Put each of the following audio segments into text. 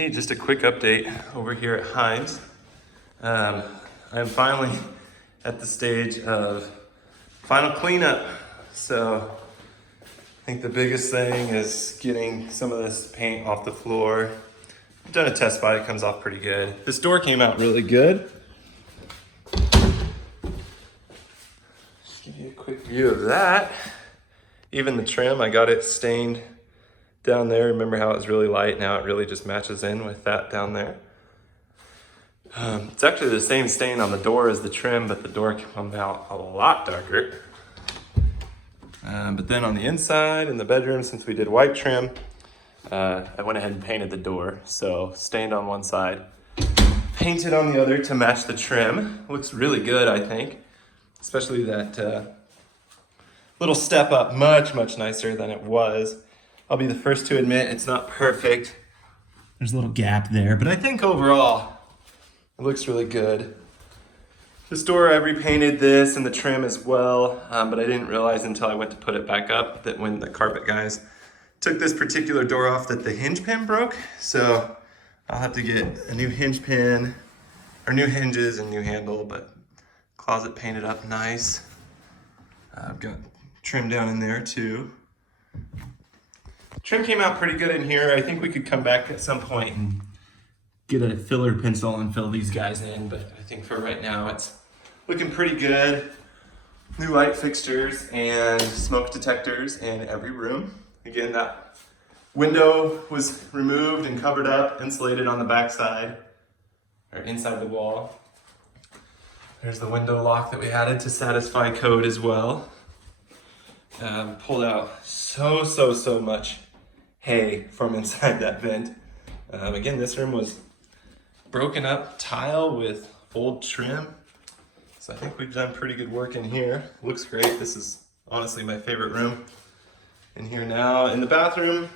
Hey, just a quick update over here at Hines. I'm finally at the stage of final cleanup. So I think the biggest thing is getting some of this paint off the floor. I've done a test spot, it comes off pretty good. This door came out really good. Just give you a quick view of that. Even the trim, I got it stained down there. Remember how it was really light? Now it really just matches in with that down there. It's actually the same stain on the door as the trim, but the door came out a lot darker. But then on the inside in the bedroom, since we did white trim, I went ahead and painted the door. So stained on one side, painted on the other to match the trim. Looks really good, I think. Especially that little step up, much nicer than it was. I'll be the first to admit it's not perfect. There's a little gap there, but I think overall it looks really good. This door, I repainted this and the trim as well, but I didn't realize until I went to put it back up that when the carpet guys took this particular door off that the hinge pin broke. So I'll have to get a new hinge pin, or new hinges and new handle, but closet painted up nice. I've got trim down in there too. Trim came out pretty good in here. I think we could come back at some point and get a filler pencil and fill these guys in, but I think for right now it's looking pretty good. New light fixtures and smoke detectors in every room. Again, that window was removed and covered up, insulated on the back side, or inside the wall. There's the window lock that we added to satisfy code as well. Pulled out so much hay from inside that vent. Again, this room was broken up tile with old trim. So I think we've done pretty good work in here. Looks great. This is honestly my favorite room in here now. In the bathroom,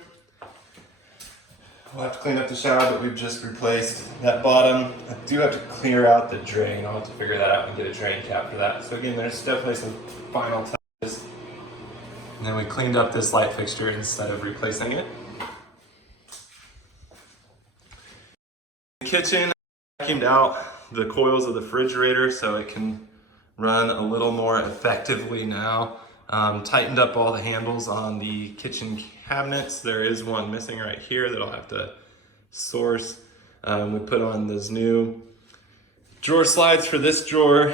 we'll have to clean up the shower, but we've just replaced that bottom. I do have to clear out the drain. I'll have to figure that out and get a drain cap for that. So again, there's definitely some final touches. And then we cleaned up this light fixture instead of replacing it. The kitchen, I vacuumed out the coils of the refrigerator so it can run a little more effectively now. Tightened up all the handles on the kitchen cabinets. There is one missing right here that I'll have to source. We put on those new drawer slides for this drawer.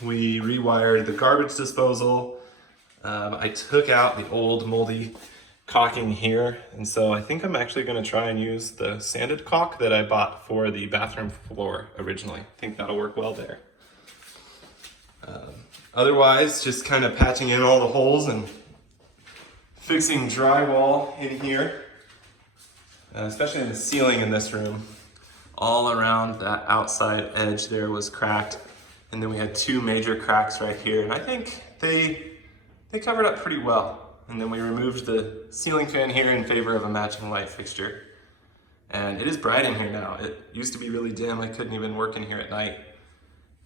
We rewired the garbage disposal. I took out the old moldy caulking here, and so I think I'm actually going to try and use the sanded caulk that I bought for the bathroom floor originally. I think that'll work well there. Otherwise, just kind of patching in all the holes and fixing drywall in here, especially in the ceiling in this room. All around that outside edge there was cracked, and then we had two major cracks right here, and I think they covered up pretty well. And then we removed the ceiling fan here in favor of a matching light fixture. And it is bright in here now. It used to be really dim. I couldn't even work in here at night.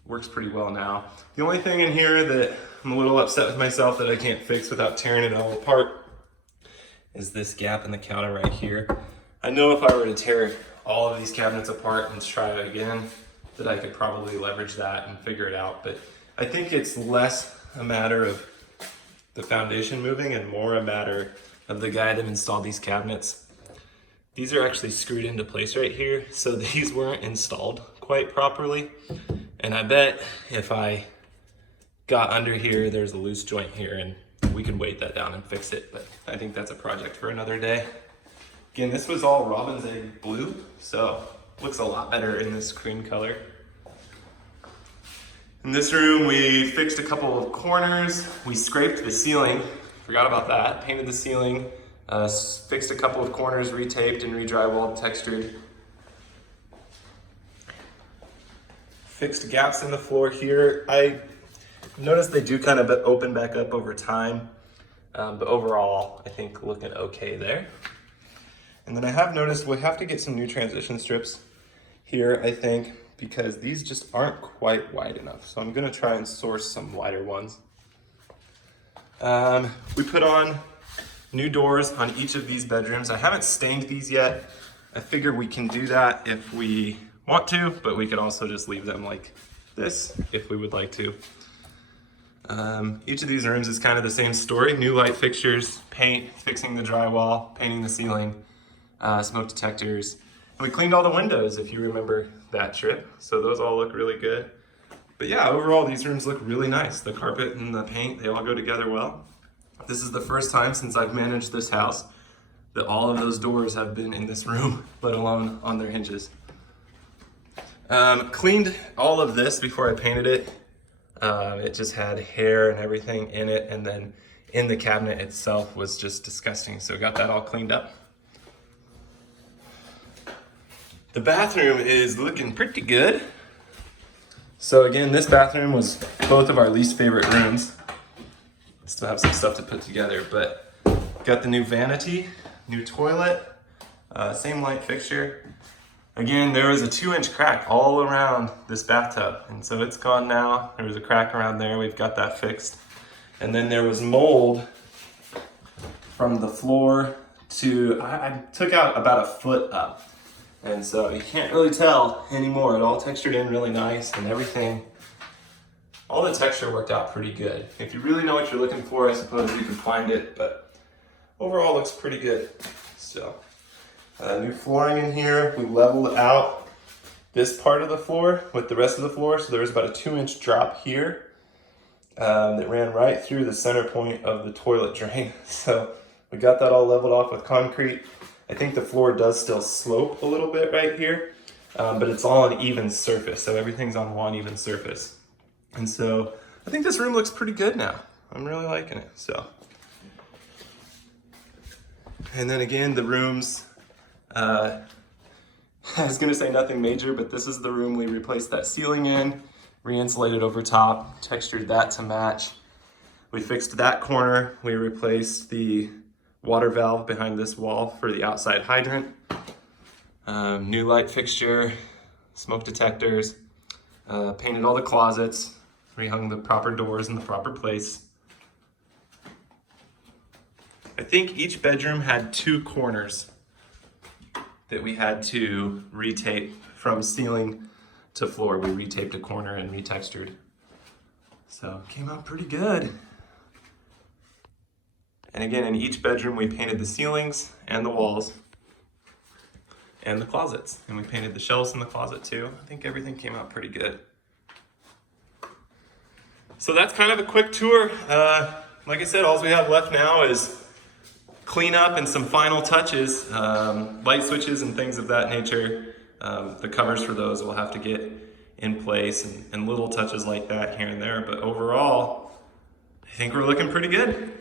Works pretty well now. The only thing in here that I'm a little upset with myself that I can't fix without tearing it all apart is this gap in the counter right here. I know if I were to tear all of these cabinets apart and try it again, that I could probably leverage that and figure it out. But I think it's less a matter of the foundation moving and more a matter of the guy that installed these cabinets. These are actually screwed into place right here, so these weren't installed quite properly. And I bet if I got under here, there's a loose joint here and we can weight that down and fix it, but I think that's a project for another day. Again, this was all robin's egg blue, so looks a lot better in this cream color. In this room, we fixed a couple of corners. We scraped the ceiling, forgot about that. Painted the ceiling, fixed a couple of corners, retaped and re-drywalled, textured. Fixed gaps in the floor here. I noticed they do kind of open back up over time, but overall, I think looking okay there. And then I have noticed we have to get some new transition strips here, I think, because these just aren't quite wide enough. So I'm gonna try and source some wider ones. We put on new doors on each of these bedrooms. I haven't stained these yet. I figure we can do that if we want to, but we could also just leave them like this if we would like to. Each of these rooms is kind of the same story. New light fixtures, paint, fixing the drywall, painting the ceiling, smoke detectors. And we cleaned all the windows, if you remember that trip. So those all look really good. But yeah, overall, these rooms look really nice. The carpet and the paint, they all go together well. This is the first time since I've managed this house that all of those doors have been in this room, let alone on their hinges. Cleaned all of this before I painted it. It just had hair and everything in it, and then in the cabinet itself was just disgusting. So got that all cleaned up. The bathroom is looking pretty good. So again, this bathroom was both of our least favorite rooms. Still have some stuff to put together, but got the new vanity, new toilet, same light fixture. Again, there was a 2-inch crack all around this bathtub, and so it's gone now. There was a crack around there, we've got that fixed. And then there was mold from the floor to, I took out about a foot up. And so you can't really tell anymore. It all textured in really nice and everything. All the texture worked out pretty good. If you really know what you're looking for, I suppose you can find it, but overall looks pretty good. So, new flooring in here. We leveled out this part of the floor with the rest of the floor. So there was about a 2-inch drop here that ran right through the center point of the toilet drain. So we got that all leveled off with concrete. I think the floor does still slope a little bit right here, but it's all an even surface. So everything's on one even surface. And so I think this room looks pretty good now. I'm really liking it, so. And then again, the rooms, I was gonna say nothing major, but this is the room we replaced that ceiling in, re-insulated over top, textured that to match. We fixed that corner. We replaced the water valve behind this wall for the outside hydrant. New light fixture, smoke detectors, painted all the closets, rehung the proper doors in the proper place. I think each bedroom had 2 corners that we had to retape from ceiling to floor. We retaped a corner and retextured. So it came out pretty good. And again, in each bedroom, we painted the ceilings and the walls and the closets. And we painted the shelves in the closet too. I think everything came out pretty good. So that's kind of a quick tour. Like I said, all we have left now is clean up and some final touches, light switches and things of that nature. The covers for those will have to get in place and little touches like that here and there. But overall, I think we're looking pretty good.